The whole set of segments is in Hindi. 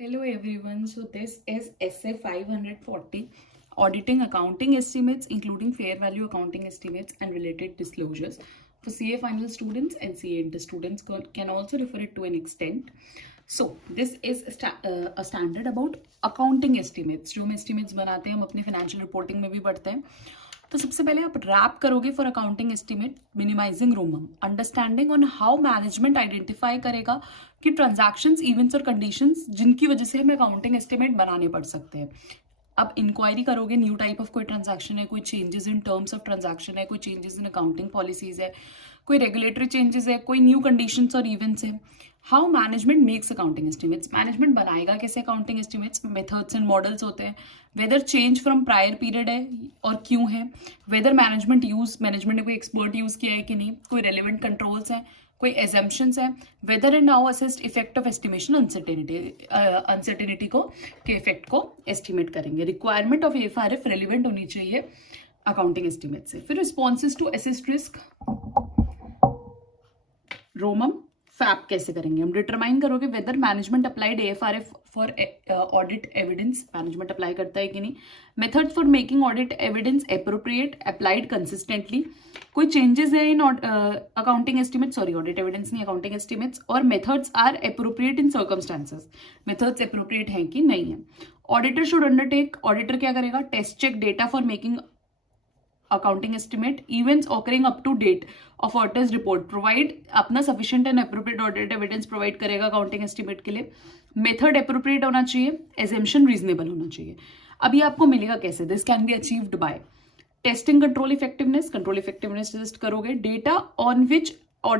Hello everyone. So this is essay 540, auditing accounting estimates including fair value accounting estimates and related disclosures for CA final students and CA inter students can also refer it to an extent. So this is a standard about accounting estimates. जो हम estimates बनाते हैं हम अपने financial reporting में भी पढ़ते हैं. तो सबसे पहले आप रैप करोगे for accounting estimate minimizing ROMM understanding on how management identify करेगा कि ट्रांजैक्शंस इवेंट्स और कंडीशंस जिनकी वजह से हमें अकाउंटिंग एस्टिमेट बनाने पड़ सकते हैं. अब इंक्वायरी करोगे न्यू टाइप ऑफ कोई ट्रांजैक्शन है, कोई changes in terms of transaction है, कोई चेंजेस इन अकाउंटिंग पॉलिसीज है, कोई रेगुलेटरी चेंजेस है, कोई न्यू कंडीशंस और इवेंट्स है. How management makes accounting estimates. Management बनाएगा कैसे accounting estimates. Methods and models होते हैं. Whether change from prior period है और क्यों है. वेदर मैनेजमेंट ने कोई एक्सपर्ट यूज किया है कि नहीं. कोई रेलिवेंट कंट्रोल्स हैं, कोई एजम्पशंस है. Whether and now assessed effect of estimation uncertainty को के इफेक्ट को एस्टिमेट करेंगे. रिक्वायरमेंट ऑफ एफआरएफ रेलिवेंट होनी चाहिए अकाउंटिंग एस्टिमेट से. फिर responses to assessed risk ROMM फैप कैसे करेंगे हम. डिटरमाइन करोगे whether management applied AFRF for audit evidence. Management apply करता है कि नहीं. Method for making audit evidence appropriate applied consistently. कोई चेंजेस है in accounting estimate audit evidence नहीं अकाउंटिंग एस्टिमेट्स. और methods are appropriate in circumstances. Methods appropriate हैं कि नहीं है. Auditor should undertake. ऑडिटर क्या करेगा. Test check data for making accounting estimate events occurring up to date of auditor's report. Provide अपना sufficient and appropriate audit evidence provide करेगा accounting estimate के लिए. Method appropriate होना चाहिए. Assumption reasonable होना चाहिए. अब ये आपको मिलेगा कैसे. This can be achieved by testing control effectiveness. Control effectiveness test करोगे. Data on which और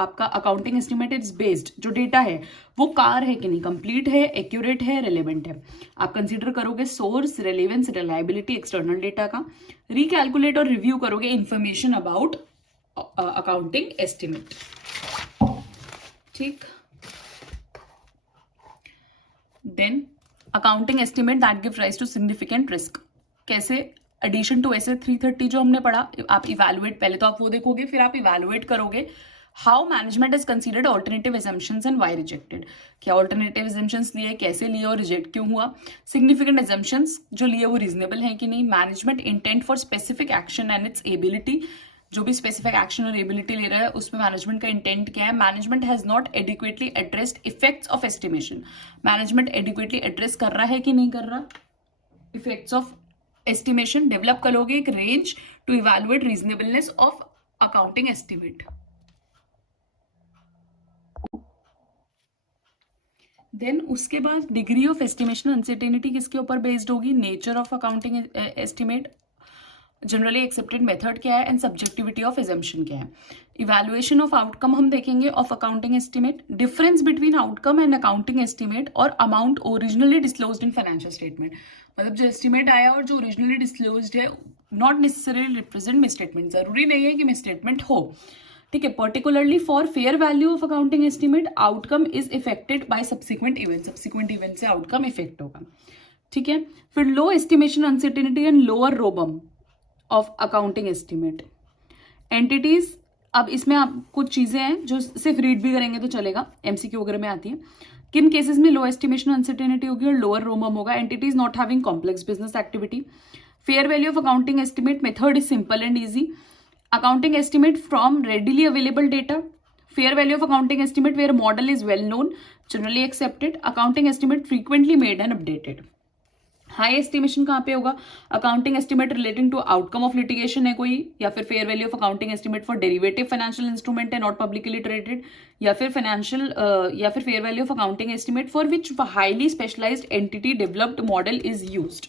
आपका अकाउंटिंग एस्टिमेट इज बेस्ड. जो डेटा है वो कार है कि नहीं, कंप्लीट है, एक्यूरेट है, रिलेवेंट है. आप कंसीडर करोगे source, relevance, reliability external data का. रिकैलकुलेट और रिव्यू करोगे इंफॉर्मेशन अबाउट अकाउंटिंग एस्टिमेट. ठीक. Then accounting estimate that give rise to significant risk. कैसे. एडिशन टू ऐसे 330 जो हमने पढ़ा. आप इवैल्यूएट पहले तो आप वो देखोगे फिर आप इवैल्यूएट करोगे how management is considered alternative assumptions and why rejected. क्या ऑल्टरनेटिव एजम्पशंस लिए, कैसे लिए और रिजेक्ट क्यों हुआ. सिग्निफिकेंट एजम्पशंस जो लिए वो रीजनेबल है कि नहीं. Management intent for specific action and its ability. जो भी स्पेसिफिक एक्शन और एबिलिटी ले रहा है उसमें मैनेजमेंट का इंटेंट क्या है. Management has not adequately addressed effects of estimation. Management adequately address कर रहा है कि नहीं कर रहा इफेक्ट्स ऑफ एस्टिमेशन. डेवलप करोगे एक range to evaluate reasonableness of accounting estimate. Then उसके बाद डिग्री ऑफ एस्टिमेशन अनसर्टेनिटी किसके ऊपर बेस्ड होगी. Nature of accounting estimate, generally accepted method क्या है एंड सब्जेक्टिविटी ऑफ एजम्पशन क्या है. इवैल्यूएशन ऑफ आउटकम हम देखेंगे of accounting estimate. Difference between outcome and accounting estimate और amount originally disclosed in financial statement. मतलब जो एस्टिमेट आया और जो ओरिजिनली डिस्क्लोज्ड है नॉट नेसेसरीली रिप्रेजेंट मिसस्टेटमेंट. जरूरी नहीं है कि मिसस्टेटमेंट हो. ठीक है. Particularly for fair value of accounting estimate outcome is affected by subsequent event. Subsequent event से आउटकम इफेक्ट होगा. ठीक है. फिर low estimation uncertainty and lower problem of accounting estimate. Entities. अब इसमें आप कुछ चीजें हैं जो सिर्फ रीड भी करेंगे तो चलेगा, एमसीक्यू वगैरह में आती है. किन केसेस में लो एस्टिमेशन अनसर्टेनिटी होगी और लोअर रोमम होगा. Entities not having complex business activity. Fair value of accounting estimate method is simple and easy. Accounting estimate from readily available data. Fair value of accounting estimate where model is well known, generally accepted. Accounting estimate frequently made and updated. High estimation कहाँ पे होगा. Accounting estimate relating to outcome of litigation है कोई, या फिर fair value of accounting estimate for derivative financial instrument है नॉट पब्लिकली ट्रेडेड, या फिर या फिर fair value of accounting estimate for which highly specialised entity developed model is used.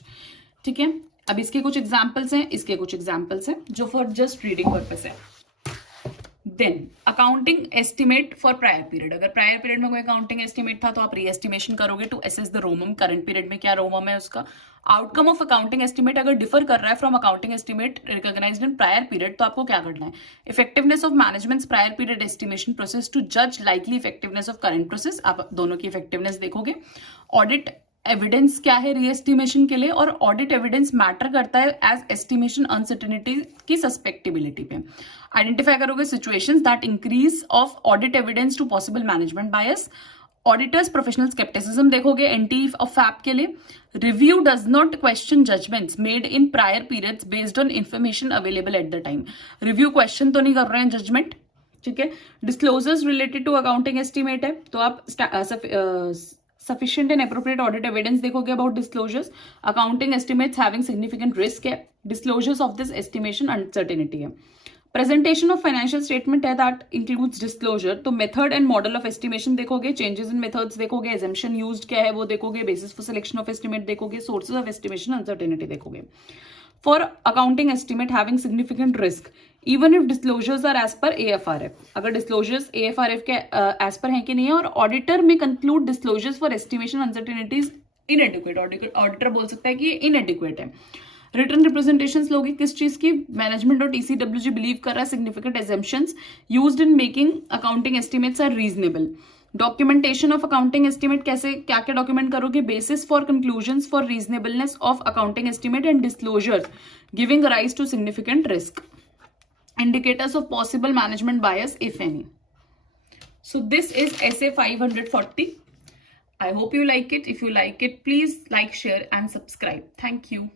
ठीक है. अब इसके कुछ एग्जाम्पल्स हैं, इसके कुछ एग्जाम्पल्स हैं जो फॉर जस्ट रीडिंग पर्पस है. Then accounting estimate for prior period. अगर प्रायर पीरियड में कोई अकाउंटिंग एस्टिमेट था तो आप रीएस्टिमेशन करोगे to assess the ROMM. Current period में क्या रोमम है उसका. आउटकम ऑफ अकाउंटिंग एस्टिमेट अगर डिफर कर रहा है from accounting estimate recognised in prior period तो आपको क्या करना है. Effectiveness of management's prior period estimation process to जज likely effectiveness of current process. आप दोनों की इफेक्टिवनेस देखोगे. ऑडिट एविडेंस क्या है रीएस्टिमेशन के लिए, और ऑडिट एविडेंस मैटर करता है एज एस्टिमेशन अनसर्टेनिटी की सस्पेक्टेबिलिटी पे. आइडेंटिफाई करोगे situations that increase of audit evidence to possible management bias. Auditor's professional scepticism देखोगे एंटी ऑफ फैप के लिए. Review does not question judgments made in prior periods based on information available at the time. Review question तो नहीं कर रहे हैं जजमेंट. ठीक है. Disclosures related to accounting estimate है, तो आप sufficient and appropriate audit evidence देखोगे about disclosures. Accounting estimates having significant risk है. Disclosures of this estimation uncertainty है. Presentation of financial statement है, that includes disclosure. तो method and model of estimation देखोगे, changes in methods देखोगे, assumption used क्या है वो देखोगे, basis for selection of estimate देखोगे, sources of estimation uncertainty देखोगे. For accounting estimate having significant risk, even if disclosures are as per AFRF. अगर disclosures AFRF के as per हैं कि नहीं है, और auditor may conclude disclosures for estimation uncertainties inadequate. Auditor बोल सकता है कि ये inadequate है. रिटर्न रिप्रेजेंटेशंस लोगे किस चीज की, मैनेजमेंट और TCWG बिलीव कर रहा है significant assumptions used in making accounting estimates are reasonable. Documentation of accounting estimate, कैसे क्या क्या डॉक्यूमेंट करोगे, basis for conclusions for reasonableness of accounting estimate and disclosures giving rise to significant risk. Indicators of possible management bias, if any. So this is essay 540. I hope you like it. If you like it, please like, share and subscribe. Thank you.